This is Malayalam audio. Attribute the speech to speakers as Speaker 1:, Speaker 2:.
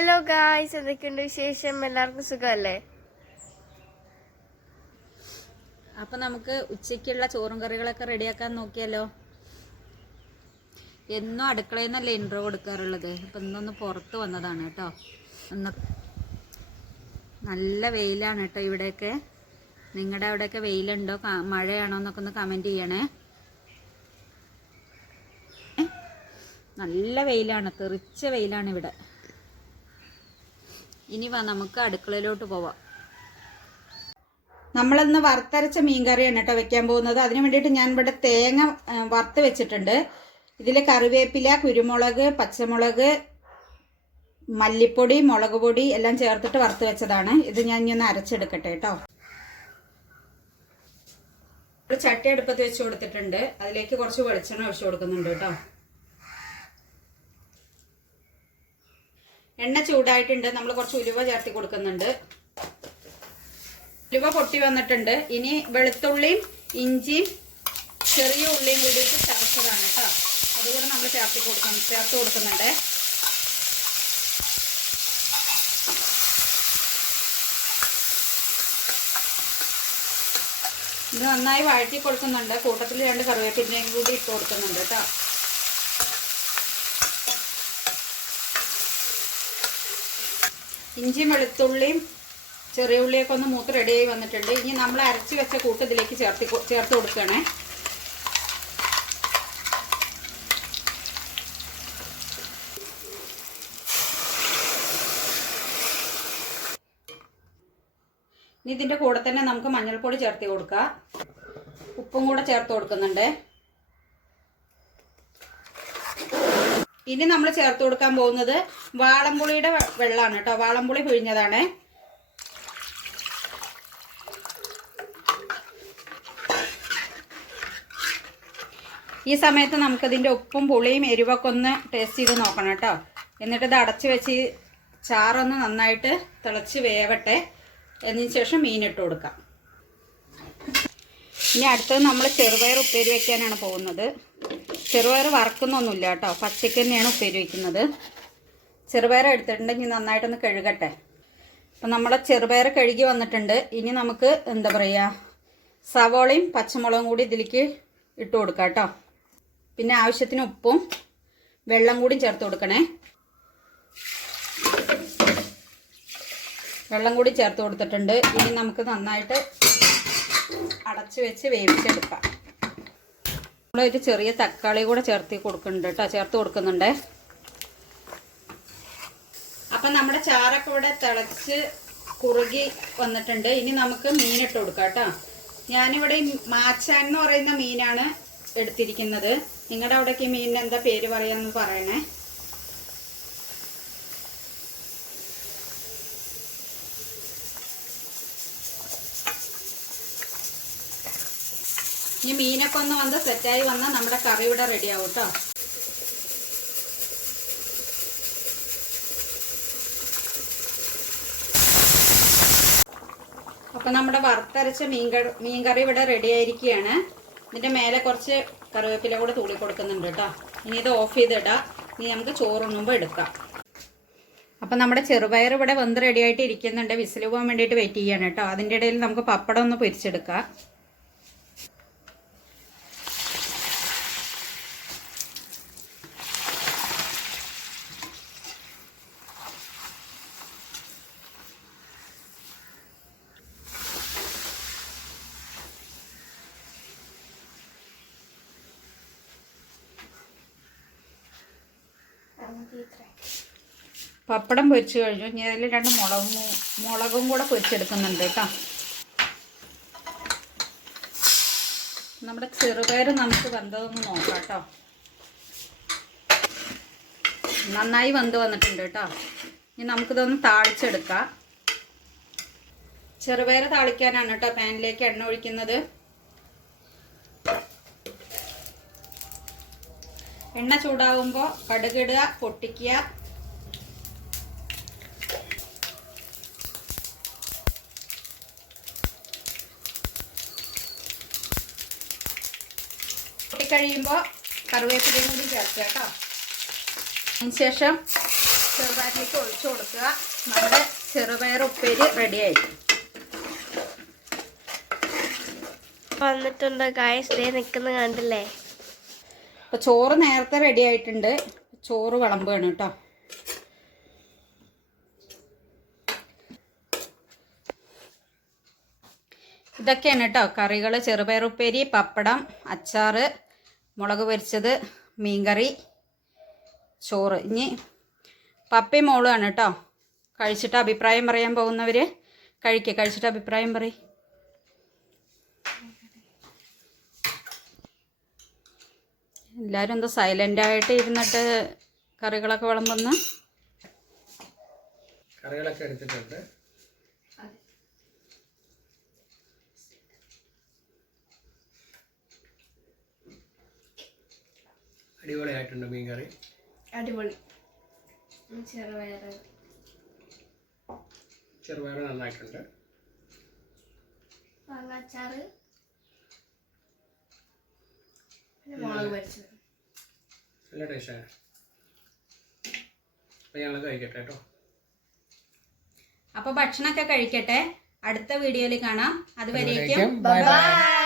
Speaker 1: ഹലോ ഗായ്സ് എന്തൊക്കെയുണ്ട് വിശേഷം? എല്ലാവർക്കും സുഖമല്ലേ?
Speaker 2: അപ്പൊ നമുക്ക് ഉച്ചയ്ക്കുള്ള ചോറും കറികളൊക്കെ റെഡിയാക്കാൻ നോക്കിയാലോ? എന്നും അടുക്കളയിൽ നിന്നല്ലേ ഇൻട്രോ കൊടുക്കാറുള്ളത്. അപ്പൊ ഇന്നൊന്ന് പുറത്ത് വന്നതാണ് കേട്ടോ. ഒന്ന് നല്ല വെയിലാണ് കേട്ടോ ഇവിടെയൊക്കെ. നിങ്ങളുടെ അവിടെയൊക്കെ വെയിലുണ്ടോ? മഴയാണോ എന്നൊക്കെ ഒന്ന് കമന്റ് ചെയ്യണേ. നല്ല വെയിലാണ്. തെറിച്ച വെയിലാണ് ഇവിടെ. ഇനി വാ നമുക്ക് അടുക്കളയിലോട്ട് പോവാം. നമ്മളിന്ന് വറുത്തരച്ച മീൻകറിയാണ് കേട്ടോ വെക്കാൻ പോകുന്നത്. അതിന് വേണ്ടിയിട്ട് ഞാൻ ഇവിടെ തേങ്ങ വറുത്ത് വെച്ചിട്ടുണ്ട്. ഇതിൽ കറിവേപ്പില കുരുമുളക് പച്ചമുളക് മല്ലിപ്പൊടി മുളക് പൊടി എല്ലാം ചേർത്തിട്ട് വറുത്ത് വെച്ചതാണ്. ഇത് ഞാൻ ഇനി ഒന്ന് അരച്ചെടുക്കട്ടെ കേട്ടോ. ചട്ടി അടുപ്പത്ത് വെച്ച് കൊടുത്തിട്ടുണ്ട്. അതിലേക്ക് കുറച്ച് വെളിച്ചെണ്ണ ഒഴിച്ചു കൊടുക്കുന്നുണ്ട് കേട്ടോ. എണ്ണ ചൂടായിട്ടുണ്ട്. നമ്മൾ കുറച്ച് ഉലുവ ചേർത്തി കൊടുക്കുന്നുണ്ട്. ഉലുവ പൊട്ടി വന്നിട്ടുണ്ട്. ഇനി വെളുത്തുള്ളിയും ഇഞ്ചിയും ചെറിയ ഉള്ളിയും കൂടിയിട്ട് ചതച്ചതാണ് കേട്ടോ. അതുകൂടെ നമ്മൾ ചേർത്തി കൊടുക്കണം. ചേർത്ത് കൊടുക്കുന്നുണ്ട്. ഇത് നന്നായി വഴറ്റി കൊടുക്കുന്നുണ്ട്. കൂട്ടത്തിൽ രണ്ട് കറിവേപ്പിന്റെയും കൂടി ഇട്ട് കൊടുക്കുന്നുണ്ട് കേട്ടോ. ഇഞ്ചിയും വെളുത്തുള്ളിയും ചെറിയ ഉള്ളിയൊക്കെ ഒന്ന് മൂത്ത് റെഡിയായി വന്നിട്ടുണ്ട്. ഇനി നമ്മൾ അരച്ച് വെച്ച കൂട്ട് ഇതിലേക്ക് ചേർത്ത് ചേർത്ത് കൊടുക്കണേ ഇനി ഇതിന്റെ കൂടെ തന്നെ നമുക്ക് മഞ്ഞൾപ്പൊടി ചേർത്ത് കൊടുക്കാം. ഉപ്പും കൂടെ ചേർത്ത് കൊടുക്കുന്നുണ്ട്. ഇനി നമ്മൾ ചേർത്ത് കൊടുക്കാൻ പോകുന്നത് വാളംപുളിയുടെ വെള്ളമാണ് കേട്ടോ. വാളംപുളി പിഴിഞ്ഞതാണ്. ഈ സമയത്ത് നമുക്കതിന്റെ ഉപ്പും പുളിയും എരിവൊക്കെ ഒന്ന് ടേസ്റ്റ് ചെയ്ത് നോക്കണം കേട്ടോ. എന്നിട്ട് ഇത് അടച്ച് വെച്ച് ചാറൊന്ന് നന്നായിട്ട് തിളച്ച് വേവട്ടെ. എന്നതിന് ശേഷം മീനിട്ട് കൊടുക്കാം. ഇനി അടുത്തത് നമ്മൾ ചെറുപയർ ഉപ്പേരി വെക്കാനാണ് പോകുന്നത്. ചെറുപയർ വറക്കുന്നൊന്നുമില്ല കേട്ടോ. പച്ചയ്ക്ക് തന്നെയാണ് ഉപ്പേരി വയ്ക്കുന്നത് ചെറുപയർ എടുത്തിട്ടുണ്ടെങ്കിൽ നന്നായിട്ടൊന്ന് കഴുകട്ടെ. അപ്പം നമ്മുടെ ചെറുപയർ കഴുകി വന്നിട്ടുണ്ട്. ഇനി നമുക്ക് എന്താ പറയുക സവോളയും പച്ചമുളകും കൂടി ഇതിലേക്ക് ഇട്ട് കൊടുക്കാം കേട്ടോ. പിന്നെ ആവശ്യത്തിന് ഉപ്പും വെള്ളം കൂടി ചേർത്ത് കൊടുക്കണേ. വെള്ളം കൂടി ചേർത്ത് കൊടുത്തിട്ടുണ്ട്. ഇനി നമുക്ക് നന്നായിട്ട് അടച്ചു വെച്ച് വേവിച്ചെടുക്കാം. നമ്മളൊരു ചെറിയ തക്കാളി കൂടെ ചേർത്ത് കൊടുക്കുന്നുണ്ട് കേട്ടോ ചേർത്ത് കൊടുക്കുന്നുണ്ട്. അപ്പം നമ്മുടെ ചാറൊക്കെ ഇവിടെ തിളച്ച് കുറുകി വന്നിട്ടുണ്ട്. ഇനി നമുക്ക് മീനിട്ട് കൊടുക്കാം കേട്ടോ ഞാനിവിടെ മാച്ചാൻ എന്ന് പറയുന്ന മീനാണ് എടുത്തിരിക്കുന്നത്. നിങ്ങളുടെ അവിടേക്ക് മീനിന് എന്താ പേര് പറയാന്ന് പറയണേ? ഈ മീനൊക്കെ ഒന്ന് വന്ന് സെറ്റായി വന്നാൽ നമ്മുടെ കറി ഇവിടെ റെഡി ആവും കേട്ടോ അപ്പൊ നമ്മുടെ വറുത്തരച്ച മീൻ മീൻകറി മീൻ കറി ഇവിടെ റെഡി ആയിരിക്കുകയാണ്. ഇതിന്റെ മേലെ കുറച്ച് കറിവേപ്പില കൂടെ തൂളി കൊടുക്കുന്നുണ്ട് കേട്ടോ ഇനി ഇത് ഓഫ് ചെയ്തിടാം. ഇനി നമുക്ക് ചോറുണ്ണുമ്പോൾ എടുക്കാം. അപ്പൊ നമ്മുടെ ചെറുപയർ ഇവിടെ വന്ന് റെഡിയായിട്ട് ഇരിക്കുന്നുണ്ട്. വിസിൽ പോകാൻ വേണ്ടിയിട്ട് വെയിറ്റ് ചെയ്യാണ് കേട്ടോ അതിന്റെ ഇടയിൽ നമുക്ക് പപ്പടം ഒന്ന് പൊരിച്ചെടുക്കാം. പപ്പടം പൊരിച്ചു കഴിഞ്ഞു. ഇനി അതിൽ രണ്ട് മുളകും മുളകും കൂടെ പൊരിച്ചെടുക്കുന്നുണ്ട് കേട്ടോ. നമ്മുടെ ചെറുപയർ നമുക്ക് വെന്തതൊന്ന് നോക്കാം കേട്ടോ. നന്നായി വെന്ത് വന്നിട്ടുണ്ട് കേട്ടോ. ഇനി നമുക്കിതൊന്ന് താളിച്ചെടുക്കാം. ചെറുപയർ താളിക്കാനാണ് കേട്ടോ പാനിലേക്ക് എണ്ണ ഒഴിക്കുന്നത്. എണ്ണ ചൂടാവുമ്പോൾ കടുകിടുക പൊട്ടിക്കുക. പൊട്ടിക്കഴിയുമ്പോൾ കറിവേപ്പിലയും കൂടി ചേർക്കുക കേട്ടോ. അതിനുശേഷം ചെറുപയറിലേക്ക് ഒഴിച്ചു കൊടുക്കുക. നമ്മുടെ ചെറുപയർ ഉപ്പേരി റെഡിയായി
Speaker 1: വന്നിട്ടുണ്ട് ദേ നിക്കുന്ന കണ്ടില്ലേ?
Speaker 2: അപ്പോൾ ചോറ് നേരത്തെ റെഡി ആയിട്ടുണ്ട്. ചോറ് വിളമ്പുകയാണ് കേട്ടോ. ഇതൊക്കെയാണ് കേട്ടോ കറികൾ. ചെറുപയറുപ്പേരി പപ്പടം അച്ചാറ് മുളക് പൊരിച്ചത് മീൻകറി ചോറ്. ഇനി പപ്പി മോളുമാണ് കേട്ടോ. കഴിച്ചിട്ട് അഭിപ്രായം പറയാൻ പോകുന്നവർ കഴിക്കുക കഴിച്ചിട്ട് അഭിപ്രായം പറയും. എല്ലാവരും എന്താ സൈലന്റ് ആയിട്ട് ഇരുന്നിട്ട് കറികളൊക്കെ വിളമ്പുന്ന?
Speaker 3: കറികളൊക്കെ എടുത്തിട്ടുണ്ട്. അടിപൊളിയായിട്ടുണ്ട് മീൻ കറി
Speaker 1: അടിപൊളി ചെറുപയറ്.
Speaker 3: ചെറുപയർ നന്നായിട്ടുണ്ട്.
Speaker 1: മാങ്ങാച്ചാറ്. പിന്നെ മുളക് പൊരിച്ചത്.
Speaker 3: നല്ല ടേസ്റ്റാണ് അപ്പം ഞങ്ങൾ കഴിക്കട്ടെ കേട്ടോ
Speaker 2: അപ്പോൾ ഭക്ഷണമൊക്കെ കഴിക്കട്ടെ. അടുത്ത വീഡിയോയിൽ കാണാം. അതുവരേക്കും
Speaker 3: ബൈ ബൈ